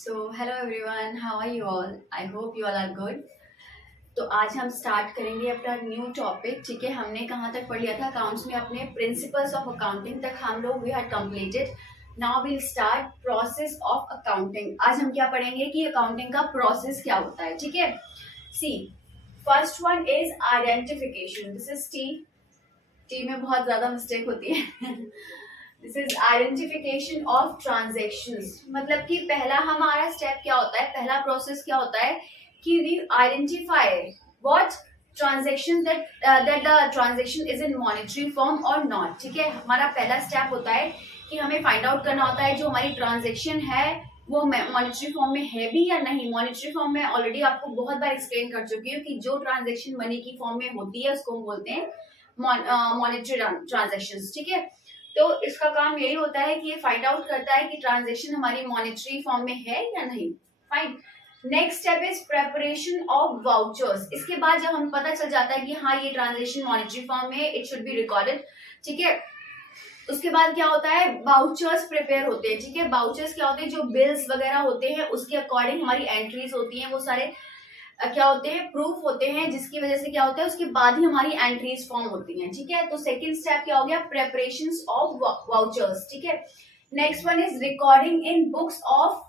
So hello everyone, how are you all? I hope you all are good. तो आज हम start करेंगे अपना न्यू टॉपिक. ठीक है, हमने कहाँ तक पढ़ लिया था अकाउंट्स में, अपने प्रिंसिपल्स ऑफ अकाउंटिंग तक हम लोग we had completed. Now will start process of accounting. आज हम क्या पढ़ेंगे कि अकाउंटिंग का प्रोसेस क्या होता है. ठीक है, see first one is identification. This is T. T में बहुत ज्यादा मिस्टेक होती है. This is identification of transactions. मतलब कि पहला हमारा स्टेप क्या होता है, पहला प्रोसेस क्या होता है कि we identify what transaction that the transaction is in monetary form और नॉट. ठीक है, हमारा पहला स्टेप होता है कि हमें फाइंड आउट करना होता है जो हमारी ट्रांजेक्शन है वो मॉनेटरी फॉर्म में है भी या नहीं. मॉनेटरी फॉर्म में ऑलरेडी आपको बहुत बार एक्सप्लेन कर चुकी हूँ कि जो ट्रांजेक्शन मनी की फॉर्म में होती है उसको हम बोलते हैं मॉनेटरी ट्रांजेक्शंस. ठीक है, तो इसका काम यही होता है कि ये फाइंड आउट करता है कि ट्रांजेक्शन हमारी मॉनेटरी फॉर्म में है या नहीं. Fine. Next step is preparation of vouchers. इसके बाद जब हमें पता चल जाता है कि हाँ ये ट्रांजेक्शन मॉनेटरी फॉर्म में है, इट शुड बी रिकॉर्डेड. ठीक है, उसके बाद क्या होता है, वाउचर्स प्रिपेयर होते हैं. ठीक है, वाउचर्स क्या होते हैं, जो बिल्स वगैरह होते हैं उसके अकॉर्डिंग हमारी एंट्रीज होती हैं, वो सारे क्या होते हैं, प्रूफ होते हैं, जिसकी वजह से क्या होता है उसके बाद ही हमारी एंट्रीज फॉर्म होती हैं. ठीक है, तो सेकंड स्टेप क्या हो गया, प्रेपरेशंस ऑफ वाउचर्स. ठीक है, next one is recording in books of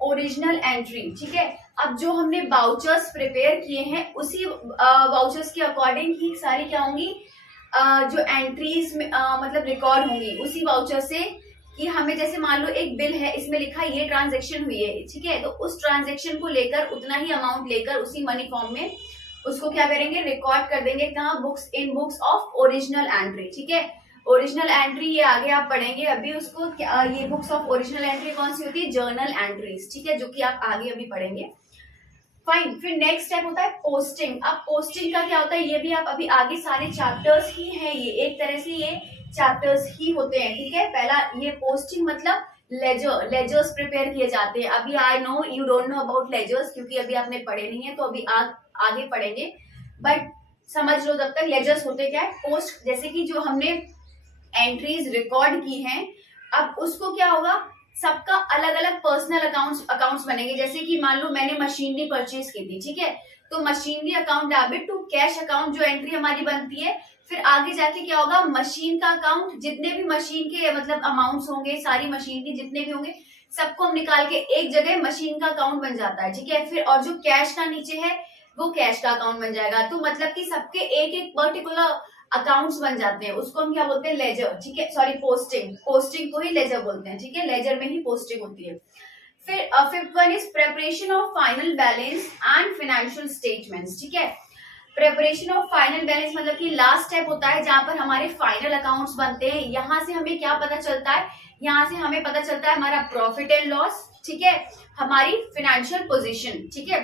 original entry. ठीक है, अब जो हमने वाउचर्स प्रिपेयर किए हैं उसी वाउचर्स के अकॉर्डिंग ही सारी क्या होंगी, जो एंट्रीज में मतलब रिकॉर्ड होंगी उसी वाउचर से. कि हमें जैसे मान लो एक बिल है, इसमें लिखा है ये ट्रांजेक्शन हुई है. ठीक है, तो उस ट्रांजेक्शन को लेकर उतना ही अमाउंट लेकर उसी मनी फॉर्म में उसको क्या करेंगे, रिकॉर्ड कर देंगे कहाँ, books in books of original entry. ठीक है, ओरिजिनल एंट्री ये आगे आप पढ़ेंगे अभी उसको. ये बुक्स ऑफ ओरिजिनल एंट्री कौन सी होती है, जर्नल एंट्रीज. ठीक है, जो कि आप आगे अभी पढ़ेंगे. फाइन. फिर नेक्स्ट स्टेप होता है पोस्टिंग. अब पोस्टिंग का क्या होता है, ये भी आप अभी आगे सारे चैप्टर्स ही हैं, ये एक तरह से ये चैप्टर्स ही होते हैं. ठीक है, पहला ये पोस्टिंग मतलब लेजर्स प्रिपेयर किए जाते हैं. अभी I know you don't know about ledgers क्योंकि अभी आपने पढ़े नहीं है, तो अभी आगे पढ़ेंगे, बट समझ लो तब तक लेजर्स होते क्या है, पोस्ट. जैसे कि जो हमने एंट्रीज रिकॉर्ड की हैं, अब उसको क्या होगा, सबका अलग अलग पर्सनल अकाउंट्स बनेंगे. जैसे कि मान लो मैंने मशीनरी परचेज की थी. ठीक है, तो machinery account debit to cash account जो एंट्री हमारी बनती है. फिर आगे जाके क्या होगा, मशीन का अकाउंट, जितने भी मशीन के मतलब अमाउंट्स होंगे, सारी मशीन के जितने भी होंगे सबको हम निकाल के एक जगह मशीन का अकाउंट बन जाता है. ठीक है, फिर और जो कैश का नीचे है वो कैश का अकाउंट बन जाएगा. तो मतलब कि सबके एक एक पर्टिकुलर अकाउंट्स बन जाते हैं, उसको हम क्या बोलते हैं, लेजर. ठीक है, सॉरी पोस्टिंग, पोस्टिंग को ही लेजर बोलते हैं. ठीक है, लेजर में ही पोस्टिंग होती है. फिर fifth one is preparation of final balance and financial statements. ठीक है, प्रेपरेशन ऑफ फाइनल बैलेंस मतलब कि लास्ट स्टेप होता है जहां पर हमारे फाइनल अकाउंट्स बनते हैं. यहाँ से हमें क्या पता चलता है, यहाँ से हमें पता चलता है हमारा प्रॉफिट एंड लॉस. ठीक है, हमारी फाइनेंशियल पोजीशन. ठीक है,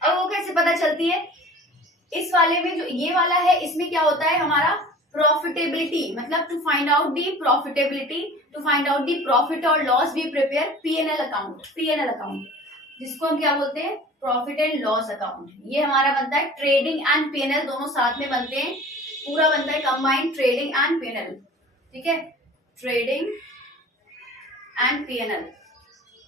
अब वो कैसे पता चलती है, इस वाले में जो ये वाला है इसमें क्या होता है हमारा प्रॉफिटेबिलिटी. मतलब to find out the profitability, to find out the profit और loss we prepare PNL account. PNL account जिसको हम क्या बोलते हैं, प्रॉफिट एंड लॉस अकाउंट. ये हमारा बनता है ट्रेडिंग एंड पीएनएल, दोनों साथ में बनते हैं, पूरा बनता है कंबाइंड ट्रेडिंग एंड पीएनएल. ठीक है, ट्रेडिंग एंड पीएनएल.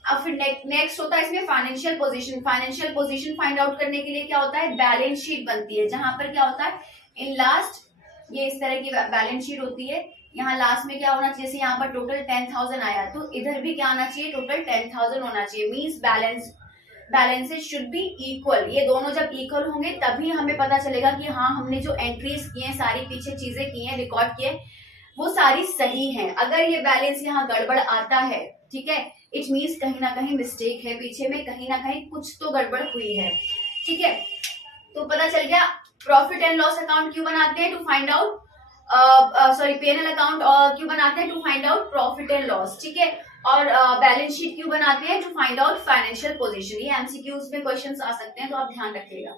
अब फिर नेक्स्ट होता है इसमें financial position. Financial position find out करने के लिए क्या होता है, बैलेंस शीट बनती है, जहां पर क्या होता है इन लास्ट ये इस तरह की बैलेंस शीट होती है. यहाँ लास्ट में क्या होना चाहिए, जैसे यहाँ पर टोटल 10,000 आया तो इधर भी क्या आना चाहिए, टोटल 10,000 होना चाहिए. Means balances should be equal. ये दोनों जब इक्वल होंगे तभी हमें पता चलेगा कि हाँ हमने जो एंट्रीज की हैं, सारी पीछे चीजें की हैं, रिकॉर्ड किए, वो सारी सही हैं. अगर ये बैलेंस यहाँ गड़बड़ आता है, ठीक है, इट मीन्स कहीं ना कहीं मिस्टेक है पीछे में, कहीं ना कहीं कुछ तो गड़बड़ हुई है. ठीक है, तो पता चल गया प्रॉफिट एंड लॉस अकाउंट क्यों बनाते हैं, to find out sorry PNL account क्यों बनाते हैं, to find out profit and loss. ठीक है, और बैलेंस शीट क्यों बनाते हैं, to find out financial position. ये एमसीक्यूज में क्वेश्चंस आ सकते हैं, तो आप ध्यान रखिएगा.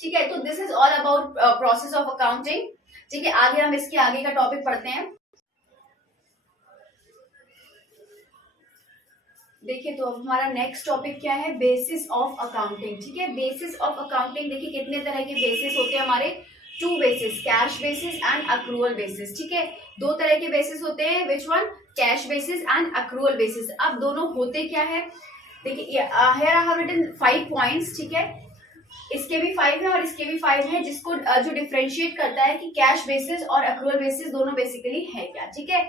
ठीक है, तो this is all about process of accounting. ठीक है, आगे हम इसके आगे का टॉपिक पढ़ते हैं. देखिए, तो अब हमारा नेक्स्ट टॉपिक क्या है, बेसिस ऑफ अकाउंटिंग. ठीक है, बेसिस ऑफ अकाउंटिंग. देखिए कितने तरह के बेसिस होते हैं हमारे, two basis, cash basis and accrual basis. ठीक है, दो तरह के बेसिस होते हैं. Which one, cash basis and accrual basis. अब दोनों होते क्या है, देखिए here I have written 5 points, ठीक है, इसके भी 5 है और इसके भी 5 है, जिसको जो डिफरेंशिएट करता है कि कैश बेसिस और अक्रूवल बेसिस दोनों बेसिकली है क्या, ठीक है।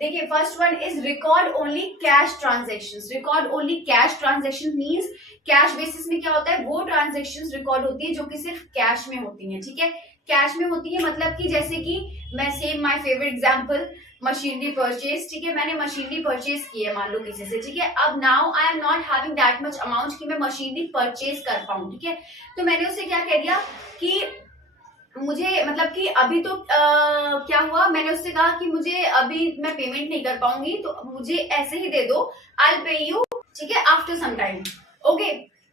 देखिए first one is record only cash transactions. Record only cash transaction means cash basis में क्या होता है, वो ट्रांजेक्शंस रिकॉर्ड होती है जो कि सिर्फ कैश में होती हैं, ठीक है। कैश में होती है मतलब कि जैसे कि मैं same my favourite example machinery purchase, ठीक है, मैंने मशीनरी परचेज की है मान लो किसी से, ठीक है। अब now I am not having that much amount कि मैं मशीनरी परचेज कर पाऊं, ठीक है। तो मैंने उससे क्या कह दिया कि मुझे मतलब कि अभी तो क्या हुआ, मैंने उससे कहा कि मुझे अभी मैं पेमेंट नहीं कर पाऊंगी तो मुझे ऐसे ही दे दो, आई विल पे यू, ठीक है, आफ्टर सम टाइम, ओके।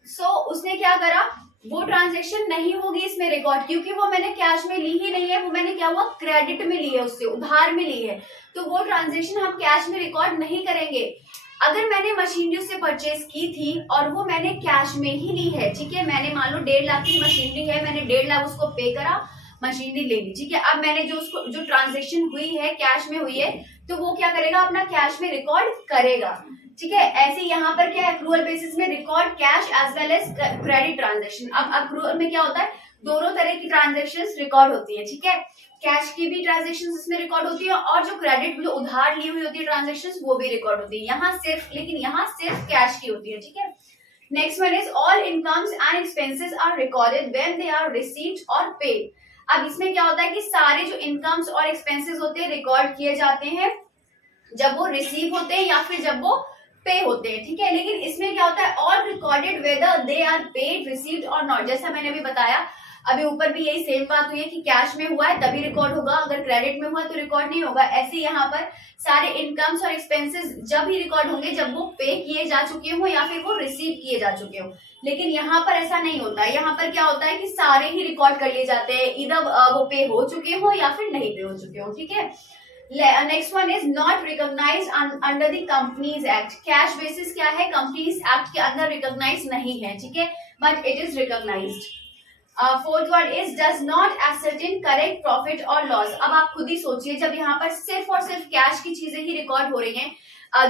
सो उसने क्या करा, वो ट्रांजेक्शन नहीं होगी इसमें रिकॉर्ड, क्योंकि वो मैंने कैश में ली ही नहीं है, वो मैंने क्या हुआ क्रेडिट में ली है, उससे उधार में ली है, तो वो ट्रांजेक्शन हम कैश में रिकॉर्ड नहीं करेंगे। अगर मैंने मशीनरी से परचेज की थी और वो मैंने कैश में ही ली है, ठीक है, मैंने मान लो 1.5 लाख की मशीनरी है, मैंने 1.5 लाख उसको पे करा, मशीनरी ले ली, ठीक है। अब मैंने जो उसको जो ट्रांजेक्शन हुई है कैश में हुई है, तो वो क्या करेगा, अपना कैश में रिकॉर्ड करेगा, ठीक है। ऐसे यहाँ पर क्या है, अक्रूवल बेसिस में record cash as well as credit transaction. अब अक्रूवल में क्या होता है, दोनों तरह की ट्रांजेक्शन रिकॉर्ड होती है, ठीक है, कैश की भी ट्रांजेक्शन इसमें रिकॉर्ड होती है और जो क्रेडिट जो उधार ली हुई होती है ट्रांजेक्शन वो भी रिकॉर्ड होती है, यहाँ सिर्फ, लेकिन यहाँ सिर्फ कैश की होती है, ठीक है। Next one is all incomes and expenses are recorded when they are received और पेड। अब इसमें क्या होता है कि सारे जो इनकम्स और एक्सपेंसेस होते हैं रिकॉर्ड किए जाते हैं जब वो रिसीव होते हैं या फिर जब वो पे होते हैं, ठीक है। लेकिन इसमें क्या होता है, all recorded whether they are paid received or not, जैसा मैंने अभी बताया, अभी ऊपर भी यही सेम बात हुई है कि कैश में हुआ है तभी रिकॉर्ड होगा, अगर क्रेडिट में हुआ तो रिकॉर्ड नहीं होगा। ऐसे यहाँ पर सारे इनकम्स और एक्सपेंसेस जब ही रिकॉर्ड होंगे जब वो पे किए जा चुके हो या फिर वो रिसीव किए जा चुके हो, लेकिन यहाँ पर ऐसा नहीं होता है। यहाँ पर क्या होता है कि सारे ही रिकॉर्ड कर लिए जाते हैं, इधर वो पे हो चुके हो या फिर नहीं पे हो चुके हो, ठीक है। Next one is not recognize under the companies act. Cash basis क्या है, कंपनीज एक्ट के अंदर रिकॉग्नाइज नहीं है, ठीक है, but it is recognized. Fourth word is does not ascertain correct profit और लॉस। अब आप खुद ही सोचिए, जब यहाँ पर सिर्फ और सिर्फ कैश की चीजें ही रिकॉर्ड हो रही हैं,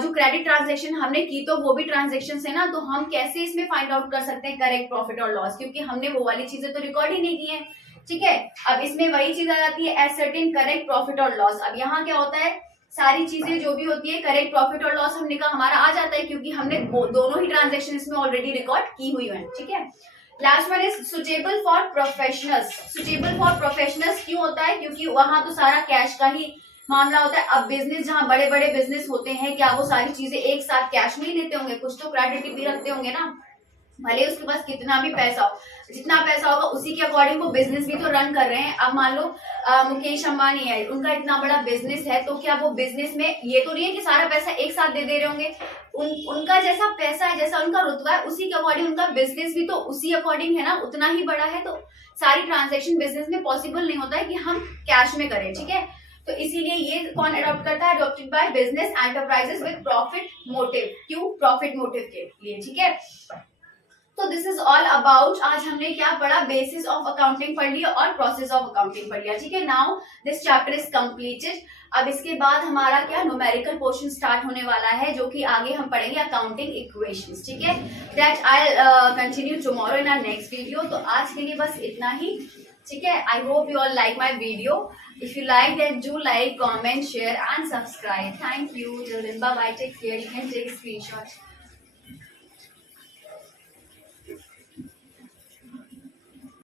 जो क्रेडिट ट्रांजेक्शन हमने की तो वो भी ट्रांजेक्शन है ना, तो हम कैसे इसमें फाइंड आउट कर सकते हैं करेक्ट प्रॉफिट और लॉस, क्योंकि हमने वो वाली चीजें तो रिकॉर्ड ही नहीं की है, ठीक है। अब इसमें वही चीज आ जाती है एसर्टेन करेक्ट प्रॉफिट और लॉस। अब यहाँ क्या होता है, सारी चीजें जो भी होती है करेक्ट प्रॉफिट और लॉस हमने कहा हमारा आ जाता है, क्योंकि हमने दोनों ही ट्रांजेक्शन इसमें ऑलरेडी रिकॉर्ड की हुई है, ठीक है। Last one is suitable for professionals. Suitable for professionals क्यों होता है, क्योंकि वहां तो सारा कैश का ही मामला होता है। अब बिजनेस, जहाँ बड़े बड़े बिजनेस होते हैं, क्या वो सारी चीजें एक साथ कैश में ही लेते होंगे, कुछ तो क्रेडिट भी रखते होंगे ना, भले उसके पास कितना भी पैसा हो, जितना पैसा होगा उसी के अकॉर्डिंग वो बिजनेस भी तो रन कर रहे हैं। अब मान लो मुकेश अंबानी है, उनका इतना बड़ा बिजनेस है, तो क्या वो बिजनेस में ये तो नहीं है कि सारा पैसा एक साथ दे रहे होंगे, उनका जैसा पैसा है, जैसा उनका रुतबा है, उसी के अकॉर्डिंग उनका बिजनेस भी तो उसी अकॉर्डिंग है ना, उतना ही बड़ा है। तो सारी ट्रांजेक्शन बिजनेस में पॉसिबल नहीं होता है कि हम कैश में करें, ठीक है। तो इसीलिए ये कौन अडॉप्ट करता है, adopted by business enterprises with profit motive. क्यों, प्रॉफिट मोटिव के लिए, ठीक है। तो दिस इज ऑल अबाउट, आज हमने क्या पढ़ा, बेसिस ऑफ अकाउंटिंग पढ़ लिया और प्रोसेस ऑफ अकाउंटिंग पढ़ लिया, ठीक है। Now this chapter is completed. अब इसके बाद हमारा क्या न्यूमेरिकल पोर्शन स्टार्ट होने वाला है, जो कि आगे हम पढ़ेंगे अकाउंटिंग इक्वेशंस, ठीक है। That I continue tomorrow in our next video. तो आज के लिए बस इतना ही, ठीक है। I hope you all like my video. If you like that, do like, comment, share and subscribe. Thank you. Till then, bye bye. Take care. You can take a screenshot.